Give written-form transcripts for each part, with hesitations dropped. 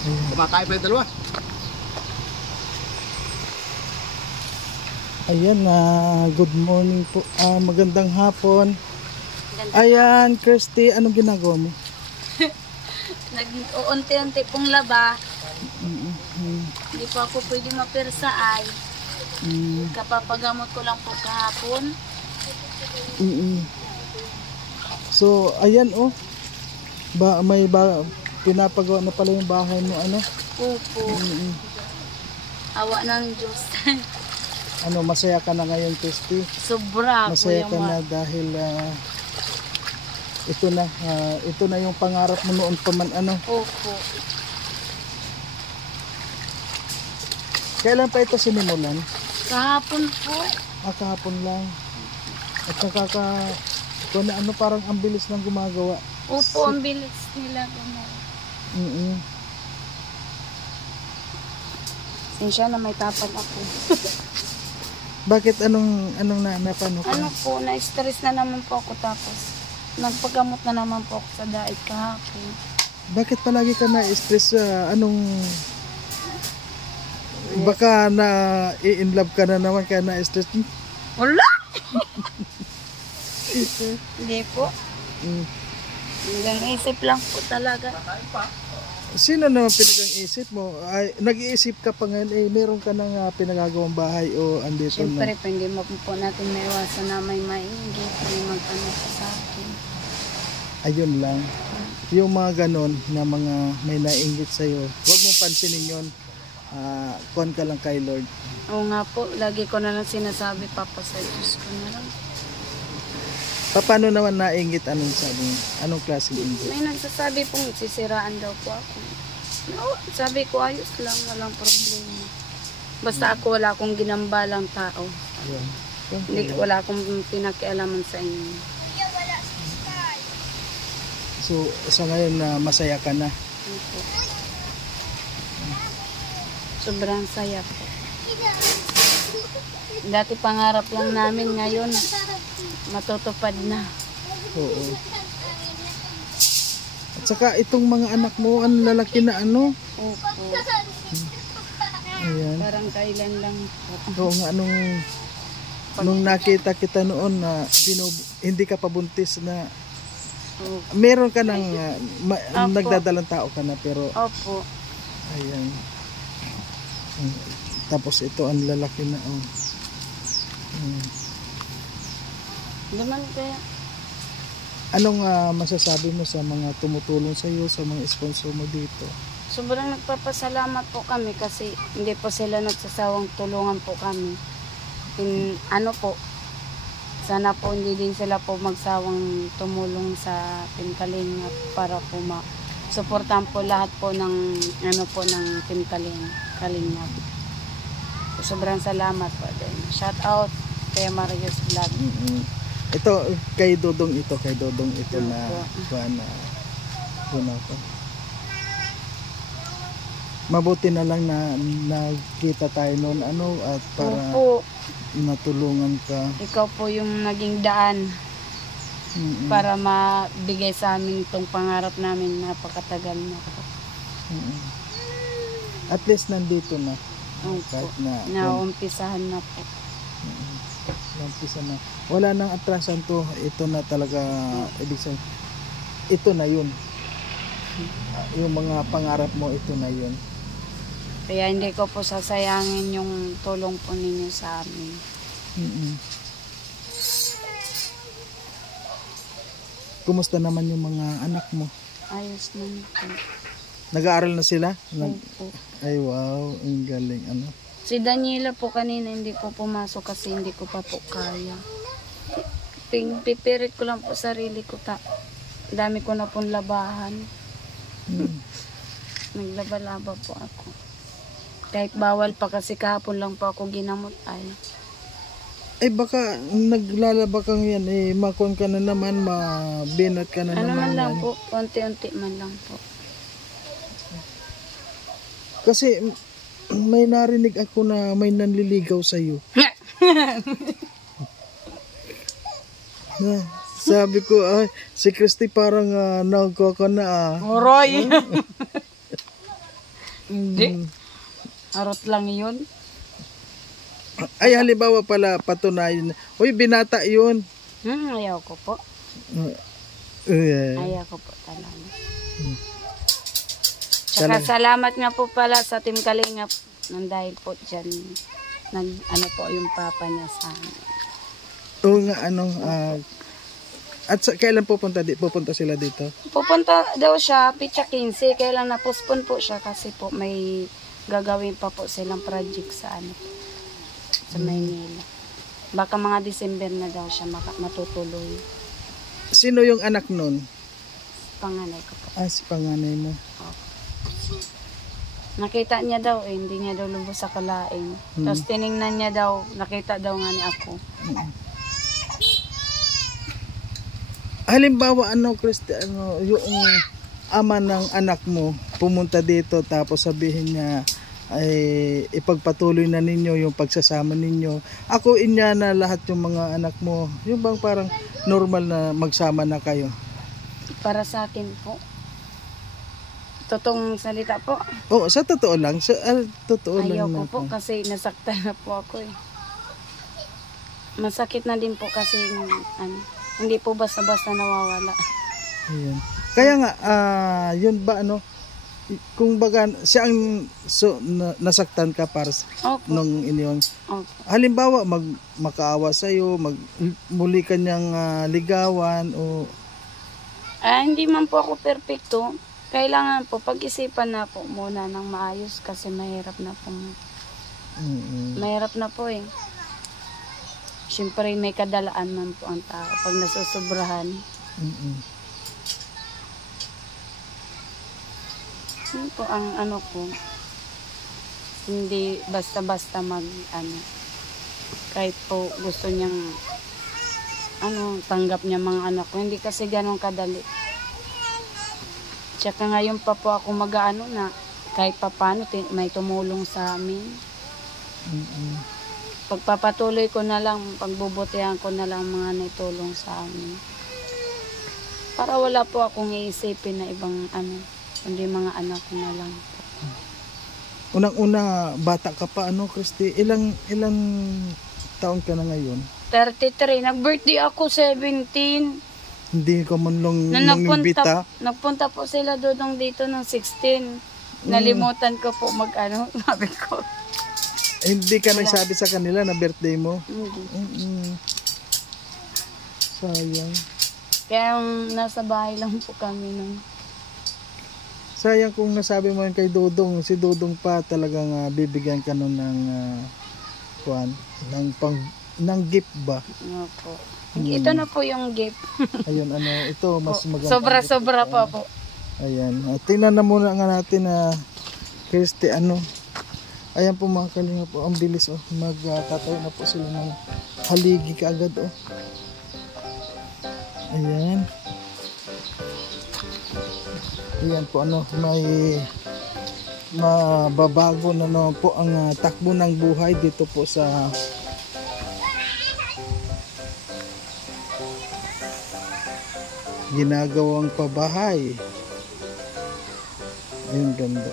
Kumakain pa yung dalawa. Ayan, good morning po. Magandang hapon. Ayan, Kirsty, anong ginagawa mo? Nag-unti-unti pong laba. Hindi po ako pwede mapirsaay. Kapapagamot ko lang po kahapon. So, ayan oh. Pinapagawa na pala yung bahay mo, ano? Opo. Awa ng Diyos. Masaya ka na ngayon, Kirsty? Sobra. Masaya ka na dahil ito na yung pangarap mo noon pa man, ano? Opo. Kailan pa ito sinimulan? Kahapon po. Kahapon lang. At parang ang bilis ng gumagawa. Opo, ang bilis nila gumawa. Sinsya na may tapad ako. Bakit anong napano ka? Na-stress na naman po ako tapos nagpagamot na naman po ako sa daig kahapon. Bakit palagi ka na-stress? Baka i-inlove ka na naman kaya na-stress? Wala! Hindi po. Hanggang isip lang po talaga. Sino naman pinagang-isip mo? Nag-iisip ka pa ngayon, meron ka nang pinagagawang bahay o andito na? Siyempre, hindi mo po natin maiwasan na may maingit, may mag-ano sa akin. Ayun lang. Yung mga ganon na mga may nainggit sa'yo, huwag mong pansinin yun. Kuhan ka lang kay Lord. Oo nga po, lagi ko na lang sinasabi, Papa, sa Diyos ko na lang. Paano naman nainggit? Anong sabi? Anong klaseng inggit? May nagsasabi pong sisiraan daw po ako. No, sabi ko ayos lang, walang problema. Basta ako wala akong ginambalang tao. Hindi, wala akong pinakialaman sa inyo. So, sa ngayon na masaya ka na? Okay. Sobrang saya po. Dati pangarap lang namin, ngayon matutupad na. Oo. At saka itong mga anak mo, ang lalaki na ano? Opo. Ayan. Parang kailan lang po. Oo nga, nung nakita kita noon na hindi ka pabuntis na meron ka ng nagdadalang tao ka na pero opo. Ayan. Tapos ito ang lalaki na Naman kaya. Anong masasabi mo sa mga tumutulong sa iyo, sa mga sponsor mo dito? Sobrang nagpapasalamat po kami kasi hindi po sila nagsasawang tulungan po kami. Sana po hindi din sila po magsawang tumulong sa Team Kalingap para po suportahan po lahat po ng ng Team Kalingap. Sobrang salamat po din. Shout out kay Marius Vlog. Ito kay Dodong ito na ko. Mabuti na lang na nagkita tayo noon at para natulungan ka. Ikaw po yung naging daan para mabigay sa amin itong pangarap namin napakatagal na po. At least nandito na. Kahit naumpisahan na po. Umpisa na. Wala nang atrasan to. Ito na talaga ibig sabihin. Ito na yun. Yung mga pangarap mo, ito na yun. Kaya hindi ko po sasayangin yung tulong po ninyo sa amin. Kumusta naman yung mga anak mo? Ayos naman po. Nag-aaral na sila? Opo. Ay wow, ang galing Si Daniela po kanina hindi po pumasok kasi hindi ko pa po kaya. Pipirit ko lang po sarili ko. Dami ko na pong labahan. Naglaba-laba po ako. Kahit bawal pa kasi kahapon lang po ako ginamot ay. Baka naglalaba kang yan makuha ka na naman, mabinat ka na naman. Man lang po, unti-unti man lang po. Kasi may narinig ako na may nanliligaw sa iyo. Sabi ko, si Kirsty parang nagkoko na Moroy! Hindi. Arot lang yun. Ay, halimbawa pala, patunayan. Uy, binata yun. Ayaw ko po. Eh, Ayaw ko po talaga. Tsaka salamat nga po pala sa Team Kalingap nang dahil po dyan, ano po yung papa niya sa amin. Oo nga, at kailan pupunta sila dito? Pupunta daw siya, Pitsa 15, kailan na-postpone po siya kasi po may gagawin pa po silang project sa sa Maynila. Baka mga December na daw siya matutuloy. Sino yung anak nun? Panganay ko po. Si panganay mo. Nakita niya daw hindi niya daw lubos sa kalain. Tapos tiningnan niya daw, nakita daw nga ni ako. Halimbawa, Christy, yung ama ng anak mo pumunta dito tapos sabihin niya ay ipagpatuloy na ninyo yung pagsasama ninyo. Akuin niya na lahat yung mga anak mo. Yung bang parang normal na magsama na kayo? Para sa akin po. Totoong salita po. Oo, sa totoo lang. Totoo Ayaw lang ko po kasi nasaktan na po ako eh. Masakit na din po kasi hindi po basta-basta nawawala. Ayan. Kaya nga, yun ba kung baga siya ang nasaktan ka para nung inyon. Halimbawa makaawa sa iyo, muli kanyang ligawan o hindi man po ako perpekto. Kailangan po pag-isipan na po muna ng maayos kasi mahirap na po. Mahirap na po eh. Siyempre may kadalaan man po ang tao pag nasusobrahan. Yun po ang ko, hindi basta-basta kahit po gusto niyang tanggap niya mga anak ko, hindi kasi ganun kadali. Tsaka ngayon pa po ako na kahit papano may tumulong sa amin. Pagpapatuloy ko na lang, pagbubutihan ko na lang mga naitulong sa amin. Para wala po akong iisipin na ibang kundi mga anak ko na lang. Unang-una, bata ka pa, Christy? Ilang taon ka na ngayon? 33. Nag-birthday ako, 17. Hindi ka man lang nang-imbita? Nagpunta po sila doon dito ng 16. Nalimutan ko po sabi ko. Hindi ka nagsabi sa kanila na birthday mo? Hindi. Sayang. Kaya nasa bahay lang po kami nun. Sayang kung nasabi mo yun kay Dodong, si Dodong pa talagang bibigyan ka nun ng gift ba? Opo. Ito na po yung gift. Ayun, ito mas maganda. Sobra-sobra pa po. Ayan. Tingnan na muna nga natin Christy, ayan po mga kalinga po, ang bilis magtatayo na po sila ng haligi kaagad Ayan. Ayan po may mababago na po ang takbo ng buhay dito po sa ginagawang pabahay. Ayun, ganda.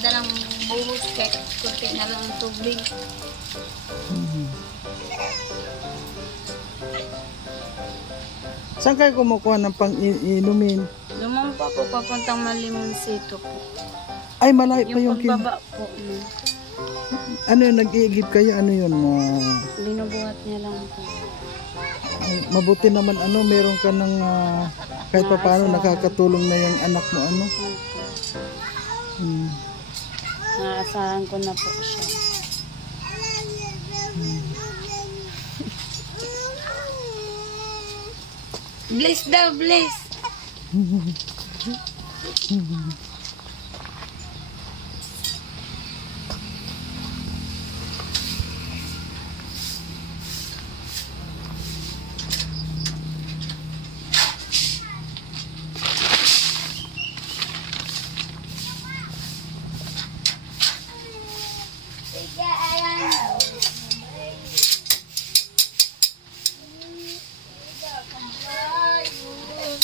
dalang buhos kahit kunti na lang ang tubig. Saan kayo kumukuha ng pang-inumin? Lumampa po papuntang Malimunsito po. Ay, malayo pa yung Yung pagbaba po. Ano yun, nag-iigib kayo? Ano yun? Binubuhat niya lang po. Mabuti naman, meron ka ng kahit pa paano nakakatulong na yung anak mo, Naasahan ko na po siya. Bless daw, bless.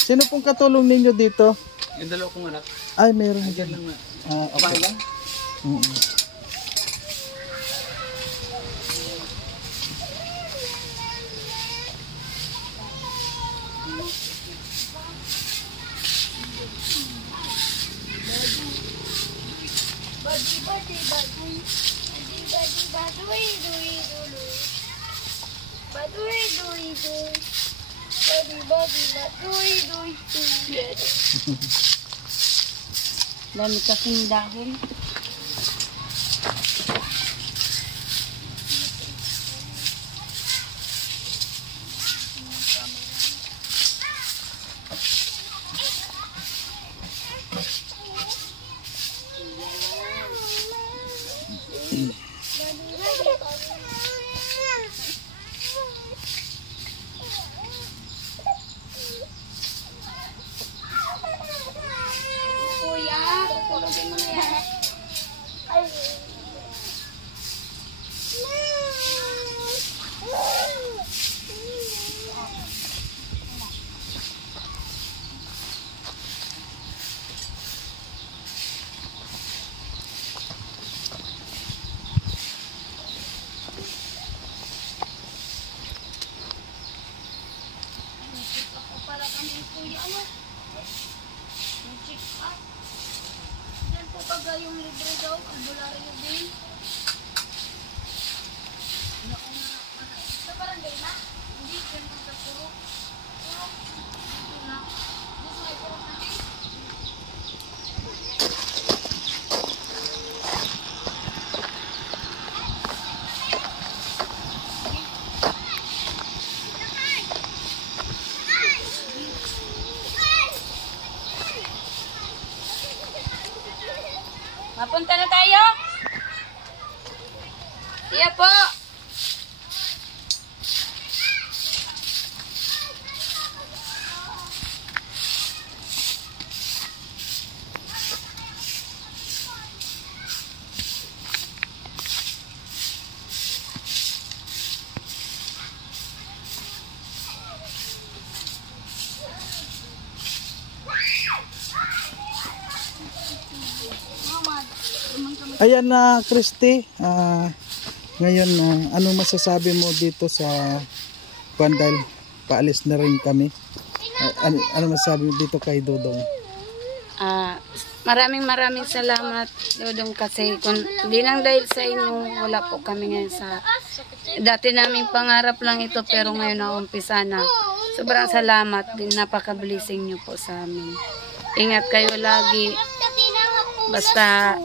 Sino pong katulong ninyo dito? Yung dalawa kong anak. Ay, meron. Diyan lang na. Okay. lang? Dami kasing dahon. Yung libre daw, albularyo din. Sa barangay na? Hindi, ganun sa puro. Dito na. Dito may puro na din. Mapunta na tayo? Iya po. Ayan na, Christy. Ngayon, ano masasabi mo dito sa Bandal? Paalis na rin kami. Ano masasabi mo dito kay Dodong? Maraming salamat, Dodong, kasi kung hindi lang dahil sa inyo, wala po kami ngayon sa... Dati namin pangarap lang ito, pero ngayon naumpisa na. Sobrang salamat din, napaka-blessing nyo po sa amin. Ingat kayo lagi. Basta...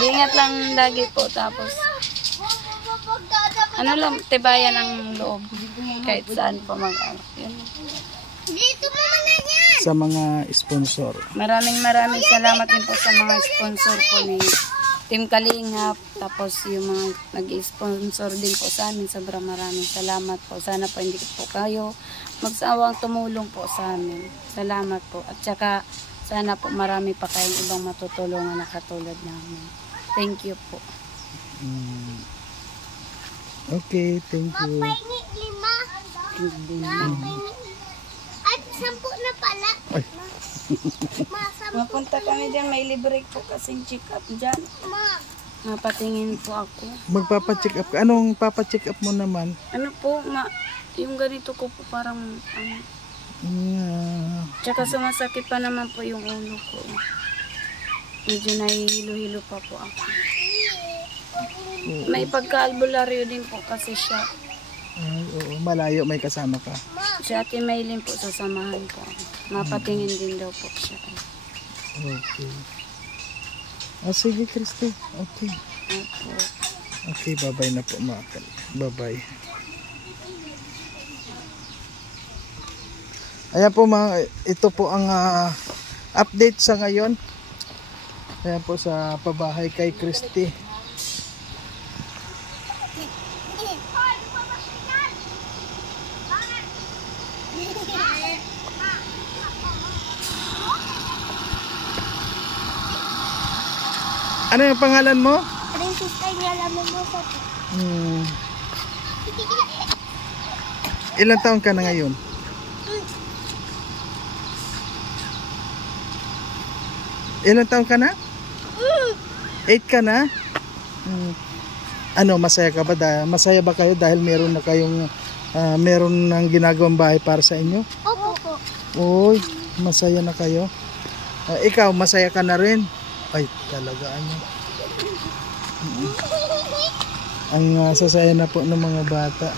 Ingat lang lagi po, tapos ano lang, tibayan ang loob kahit saan po sa mga sponsor. Maraming salamat din po sa mga sponsor po ni Team Kalingap, tapos yung mga nag-sponsor din po sa amin. Sobrang maraming salamat po. Sana po hindi po kayo magsawang tumulong po sa amin. Salamat po. At saka sana po marami pa kayong ibang matutulungan na katulad namin. Thank you po. Okay, thank you. Papaingi 5. At 10 na pala. Ay. Mapunta kami dyan, may libre po kasing check up dyan. Mapatingin po ako. Magpapacheck up ka. Anong papacheck up mo naman? Ano po, yung ganito ko po parang, tsaka sumasakit pa naman po yung ulo ko. Medyo nahihilo-hilo pa po ako. May pagka-albularyo din po kasi siya. Ay, oo, malayo may kasama ka. Si Ate Maylin po, sasamahan po ako. Mapatingin din daw po siya. Okay. Sige, Christy. Okay. Opo. Okay, bye-bye na po mga bye-bye. Ayan po mga, ito po ang update sa ngayon. Ayan po sa pabahay kay Christy. Ano yung pangalan mo? Princess ay nalaman mo sa Ilang taon ka na ngayon? Ilang taon ka na? 8 ka na? Ano, masaya ka ba? Masaya ba kayo dahil meron na kayong meron nang ginagawang bahay para sa inyo? Opo. Uy, masaya na kayo. Ikaw, masaya ka na rin? Ay, talaga ano. Ang sasaya na po ng mga bata.